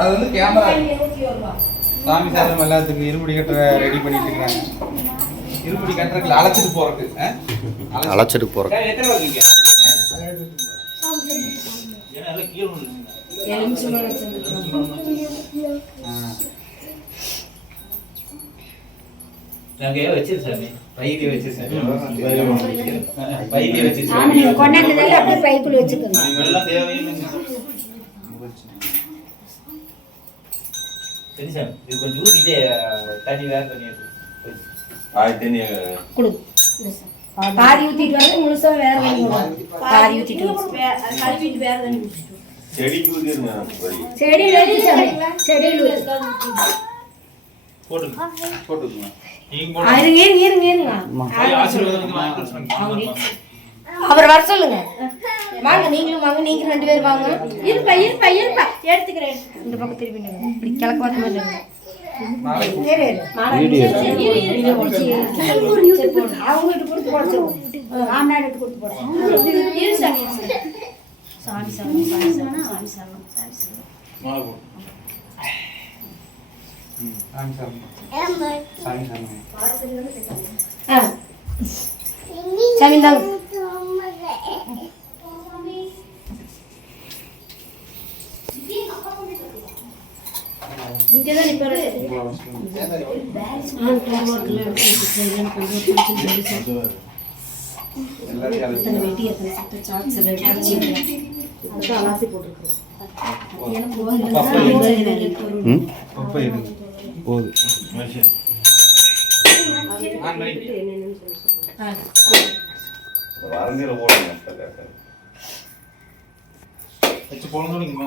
அது வந்து கேமரா. சாமி சாதம் எல்லாத்துக்கும் இருமுடி கட்டுற ரெடி பண்ணிட்டு இருக்காங்க. இருமுடி கட்டுறதுக்கு அழைச்சிட்டு போறதுக்கு கொஞ்சம் ஊத்திட்டு தண்ணி வேற தண்ணி பாதி ஊத்திட்டு வந்து முழுசா வேற பாதி ஊத்திட்டு கழுவிட்டு வேற தண்ணி செடிக்கு ஊத்திடுங்க. செடியில போட்டுக்கலாம். அவர் வர சொல்லுங்க. வாங்க, நீங்களும் வாங்க, நீங்க 2 பேர் வாங்க. இருப்பா எடுத்துக்கிறேன். இந்த பக்கம் திருப்பி இப்படி கிழக்கு பார்த்த மாதிரி அவங்க கொடுத்து போடுவோம். ஆண்டாடு கொடுத்து போடுவோம். சாமி சாமி சாமி சாமி சாமி சாமி இங்கதான் இப்ப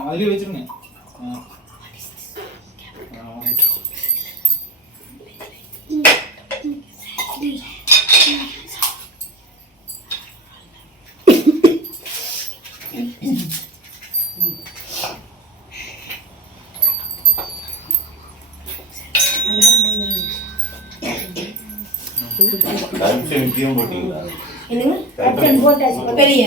அதுலயே வச்சிருங்க. பெரிய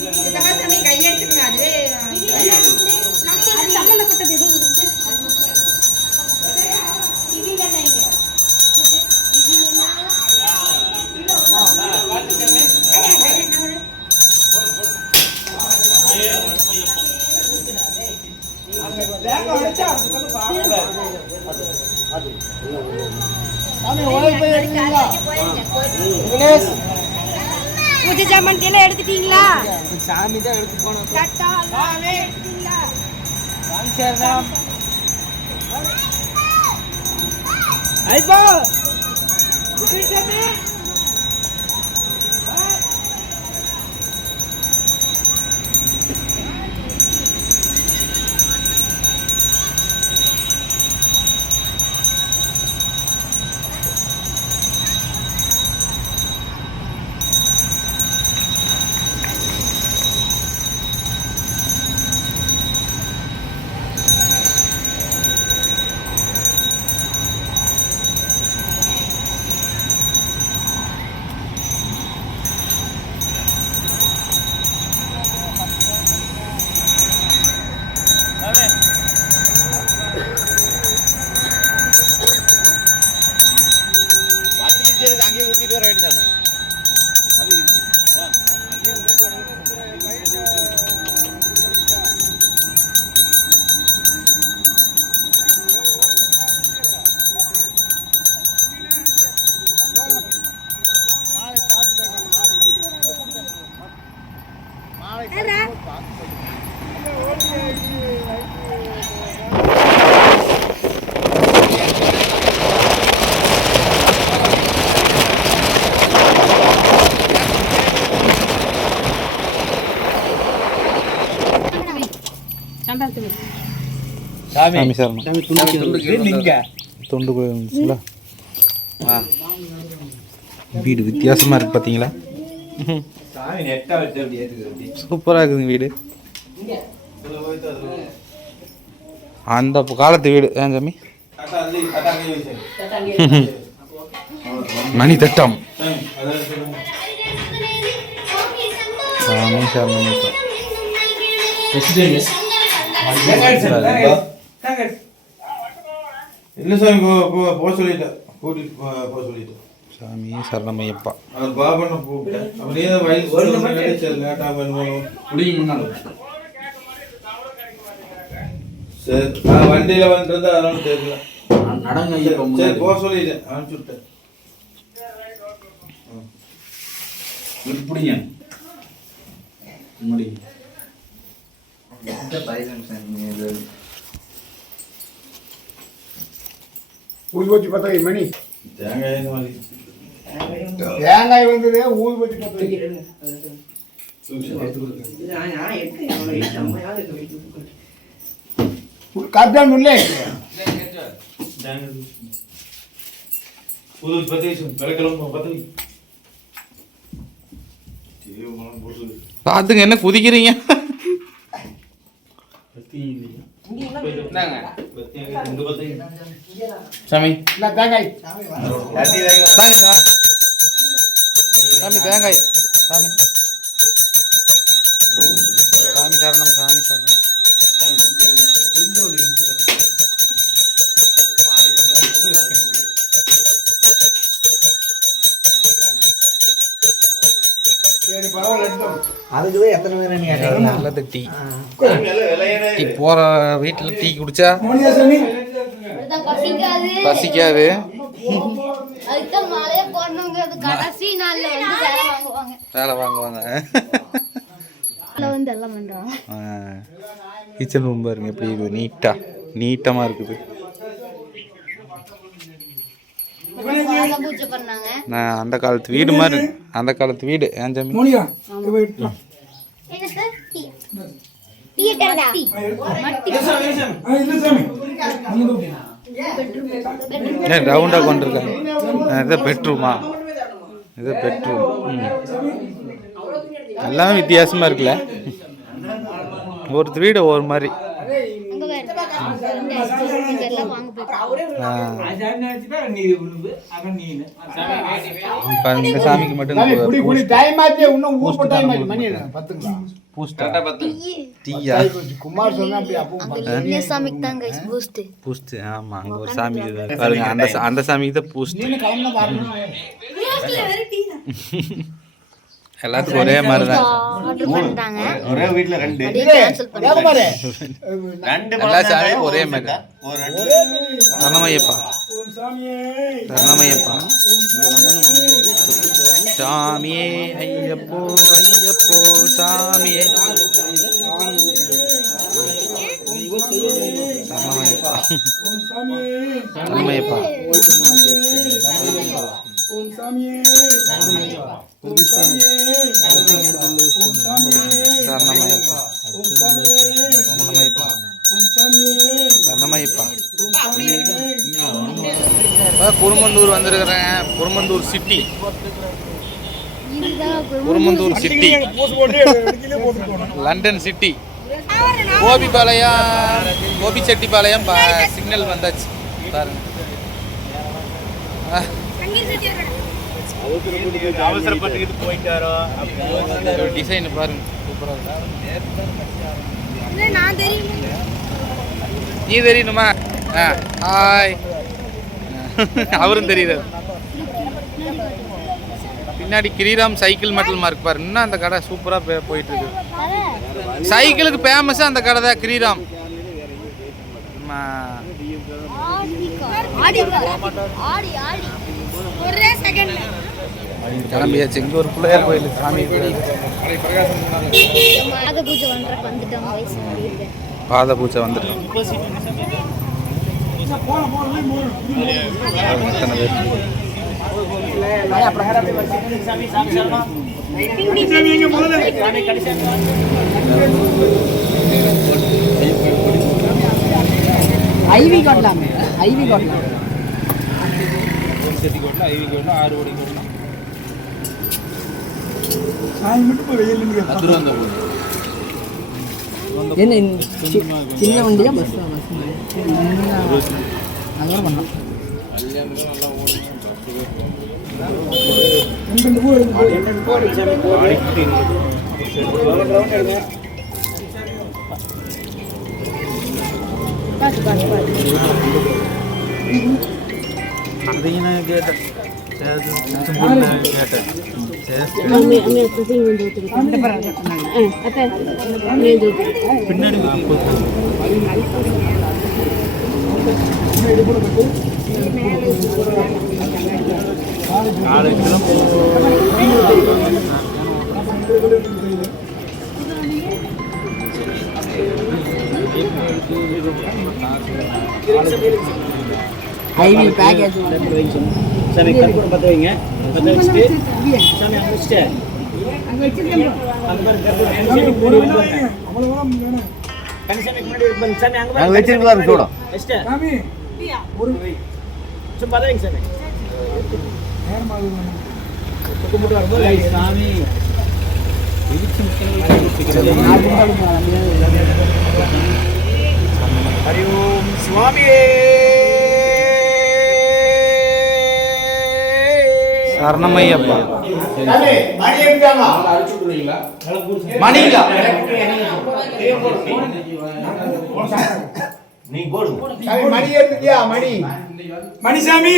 கையெடுத்துங்க அது நம்ம சம்பந்தப்பட்டது எதுவும் பூஜை சாமான் எல்லாம் எடுத்துட்டீங்களா? சாமி தான் எடுத்து போனோம். அங்கே ஊற்றிட்டு வர வேண்டியதானே? சாமி சரணம். தொண்டு கோயில் வீடு வித்தியாசமாக இருக்குது பார்த்தீங்களா? சூப்பராக இருக்குதுங்க வீடு. அந்த காலத்து வீடு ஏன் சாமி? மணி தட்டம். சாமி சரணம். இல்லை சாமி போக சொல்லிட்டேன், கூட்டிட்டு போக சொல்லிட்டேன். சாமி சரணமையப்பா. அவர் பாபனை கூப்பிட்டேன். அப்படியே வயசு லேட்டாக வேணும். சரி, நான் வண்டியில் வந்துட்டு அதனால தெரியல. சரி போக சொல்லிட்டேன், அனுப்பிச்சு விட்டேன். இப்படிங்க முடியும். ஊதுபத்தி பத்த மணி தேங்காய் மாதிரி தேங்காய் வந்தது ஊதுபத்தி பத்த கப்தான் உள்ளே புது பத்தி விளக்கலாம் பத்தி பார்த்துங்க என்ன குதிக்கிறீங்க? சாமி தேங்காய் சாமி தேங்காய் சாமி சாமி சரணம் சாமி சரணம். அதுக்கு எத்தனை பேர் நல்லது டீ டீ போற வீட்டில் டீ குடிச்சா பசிக்காது. வேலை வாங்குவாங்க. கிச்சன் ரூம் பாருங்க எப்படி இருக்குது, நீட்டமாக இருக்குது. நான் அந்த காலத்து வீடு மாதிரி, அந்த காலத்து வீடு ஏன் சாமி? ரவுண்டாக கொண்டிருக்காங்க. இது பெட்ரூமா? இது பெட்ரூம். எல்லாமே வித்தியாசமாக இருக்குல்ல, ஒரு வீடு ஒரு மாதிரி. இந்த சாமிக்கு மட்டும் குடி குடி டைம் ஆச்சு இன்னும் ஊப்ப டைம் ஆச்சு மணி பத்துங்களா டீயா குமார் சொன்னா அப்படி அப்பவும் சாமிக்கு தான் கைஸ் பூஸ்ட் பூஸ்ட். ஆமா அங்க ஒரு சாமி இருக்கு பாருங்க, அந்த சாமிக்கு தான் பூஸ்ட். கிளம்புனா பாருங்க. எல்லாத்துக்கும் ஒரே மாதிரி தான். ஆர்டர் பண்ணிட்டாங்க. ஒரே வீட்ல ரெண்டு எல்லா சாமியும் ஒரே மாதிரி தான். சரணமையப்பா சரணமையப்பா சாமியே ஐயப்போ ஐயப்போ சாமியே சரணமையப்பா சரணமையப்பா சரணமையப்பா சரணமையப்பா சரணமையப்பா. குருமந்தூர் வந்திருக்கிறேன். Kurumandur city, Kurumandur city, London city, Gobipalayam, Gobichettipalayam signal வந்தாச்சு பாருங்க. அவசரப்பட்டுக்கிட்டு போயிட்டாரோ டிசைன் பாருங்க சூப்பராக. நீ தெரியணுமா? ஹாய். அவரும் தெரியுது. பின்னாடி கிரிராம் சைக்கிள் மெட்டல் மார்க் பாரு. இன்னும் அந்த கடை சூப்பராக போயிட்டு இருக்கு. சைக்கிளுக்கு ஃபேமஸாக அந்த கடை தான் கிரிராம். கிளம்பியாச்சு. இங்கே ஒரு பிள்ளையார் கோயில் சாமி. பாத பூஜை வந்துட்டோம். எத்தனை பேர்? ஐவி கோட்டலாமே, ஐவி கோட்டலாம், செட்டி கோட்டலாம், ஐவி கோட்டலாம், 6 கோடி கோட்டலாம். என்ன சின்ன வண்டியா பஸ் அதெல்லாம் பண்ணலாம். அதையும் நான் கேட்டேன். பின்னாடி ஐவி பேக்கேஜ் சாமி கற்பூர பத்த வைங்க. பத்த வச்சுட்டு சாமி அங்க வச்சுட்டு அங்க வச்சிருக்கேன். அந்த பாரு கற்பூர சாமி போடு வைங்க. கணிசாமி முன்னாடி வந்து சாமி அங்க பாரு வச்சிருக்காரு சோடா. வச்சிட்டு சாமி ஒரு சும்மா பத்த வைங்க சாமி. நேரமா கும்பிட்டு வரும்போது சாமி இடிச்சு ஹரி ஓம் சுவாமியே சரணமையப்பா. மணிங்களா நீ போடு மணி எடுத்துட்டியா? மணி மணிசாமி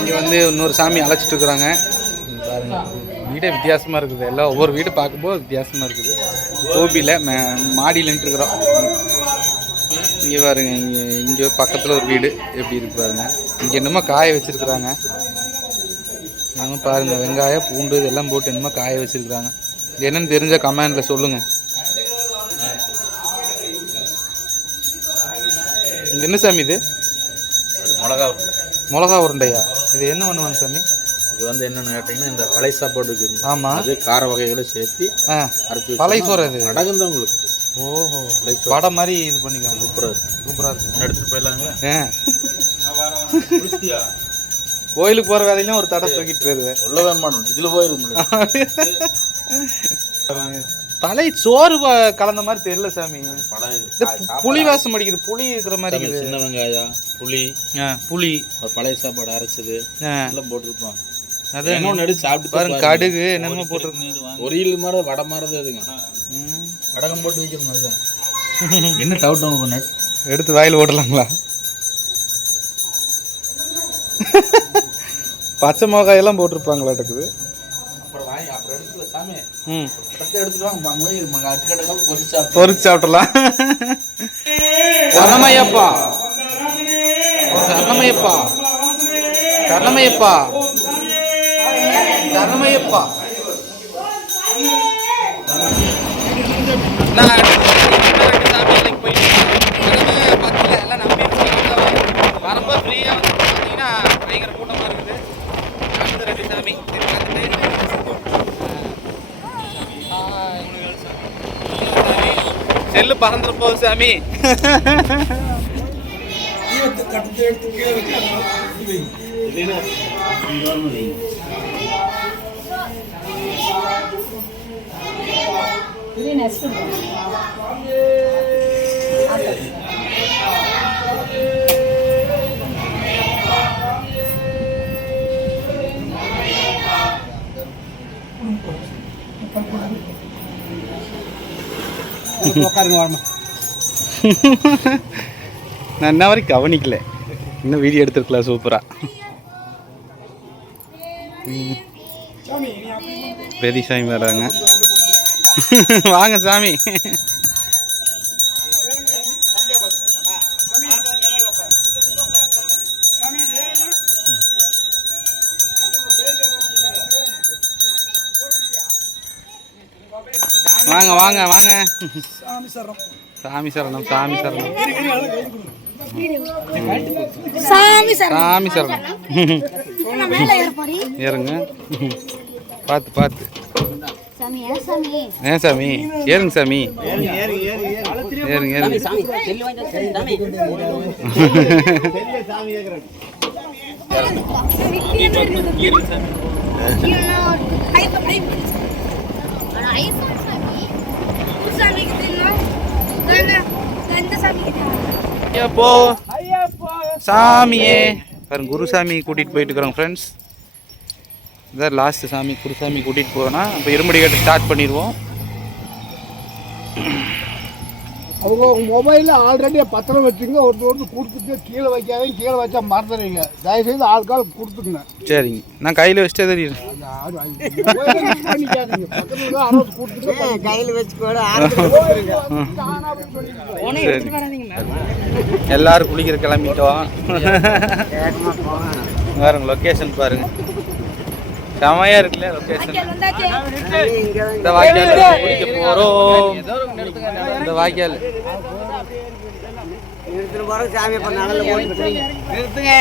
இங்கே வந்து இன்னொரு சாமி அழைச்சிட்டு இருக்கிறாங்க பாருங்க. வீடே வித்தியாசமாக இருக்குது. எல்லாம் ஒவ்வொரு வீடு பார்க்கும்போது வித்தியாசமாக இருக்குது. கோபியில் மாடியில் நின்றுருக்குறோம். இங்கே பாருங்க, இங்கே பக்கத்தில் ஒரு வீடு எப்படி இருக்கு பாருங்க. இங்கே என்னமோ காய வச்சுருக்குறாங்க. நம்ம பாருங்கள், வெங்காயம் பூண்டு இதெல்லாம் போட்டு என்னமோ காய வச்சுருக்குறாங்க. என்னன்னு தெரிஞ்ச கமெண்டில் சொல்லுங்கள். இது என்ன சாமி? இது மிளகா உருண்டை. மிளகா உருண்டையா? இது என்ன பண்ணுவாங்க சாமி? இது வந்து என்னென்னு கேட்டிங்கன்னா, இந்த பழைய சாப்பாடு இருக்குது. ஆமாம், அது கார வகைகளை சேர்த்து பழைய சோறு. அது அடகுந்தான் உங்களுக்கு. ஓஹோ படம் மாதிரி இது பண்ணிக்கலாம். சூப்பராக இருக்கு. எடுத்துட்டு போயிடலாங்களா? கோயிலுக்கு போகிற வேலையிலும் ஒரு தடை தூக்கிட்டு போயிடுவேன். சொல்லவே மாட்டோம், இதில் போயிடும். தலை சோறு கலந்த மாதிரி தெரியல சாமி. பழைய புளி வாசம் அடிக்குது. புளி இருக்கிற மாதிரி இருக்குது. சின்ன வெங்காயம், புளி, புளி, ஒரு பழைய சாப்பாடு அரைச்சது எல்லாம் போட்டிருப்பான். அது இன்னொன்று எடுத்து சாப்பிட்டு பாருங்க, கடுகு என்னென்ன போட்டிருக்கு. ஒரு ஈல் மாதிரி வடை மாதிரி அதுங்க. கடகம் போட்டு வைக்கிற மாதிரி தான். என்ன டவுட் ஒன்று பண்ண எடுத்து வாயில் ஓட்டலாங்களா? பச்சை மிளகாயெல்லாம் போட்டிருப்பாங்களாட்டுக்குது. அப்புறம் வாங்கி அப்புறம் எடுத்துல சாமி ம் எடுத்துட்டு வாங்க பொறிச்சு சாப்பிடலாம். சரணமையப்பா, சரணமையப்பா, சரணமையப்பா, சரணமையப்பா. வரப்போ ஃப்ரீயாக வந்து பார்த்தீங்கன்னா பயங்கர கூட்டமாக இருக்குது. அடுத்த 2 சாமி செல்லு பறந்துட போகுது சாமி. நான் என்ன வரைக்கும் கவனிக்கல. இன்னும் வீடியோ எடுத்துருக்கலாம் சூப்பராக. பெரிய சாமி வராங்க. வாங்க சாமி. வாங்க வாங்க வாங்க. சாமி சரணம், சாமி சரணம், சாமி சரணம். ஏறுங்க, பார்த்து பார்த்து. ஏன் சாமி? ஏறுங்க சாமி, ஏறுங்க ஏறுங்க. ஐயப்போ சாமியே பாருங்க. குருசாமி கூட்டிகிட்டு போயிட்டு இருக்கிறோங்க ஃப்ரெண்ட்ஸ். இதான் லாஸ்ட்டு சாமி. குருசாமி கூட்டிகிட்டு போகிறோன்னா இப்போ இருமுடி கட்டு ஸ்டார்ட் பண்ணிடுவோம். அவங்க மொபைலில் ஆல்ரெடி பத்திரம் வச்சுங்க. ஒருத்தர் கொடுத்துட்டு கீழே வைக்காதீங்க. கீழே வச்சா மறந்துடுவீங்க. தயவுசெய்து ஆள்கால் கொடுத்துக்குங்க. சரிங்க, நான் கையில் வச்சுட்டே தெரியும். கையில் வச்சுக்கோட எல்லாரும் குளிக்கிற கிளம்பிட்டோம். பாருங்க லொக்கேஷன் பாருங்க, செமையா இருக்குல்ல லொக்கேஷன். இந்த வாய்க்கால் குளிக்க போறோம். இந்த வாய்க்கால் சாமி பண்ண நிறுத்துங்க.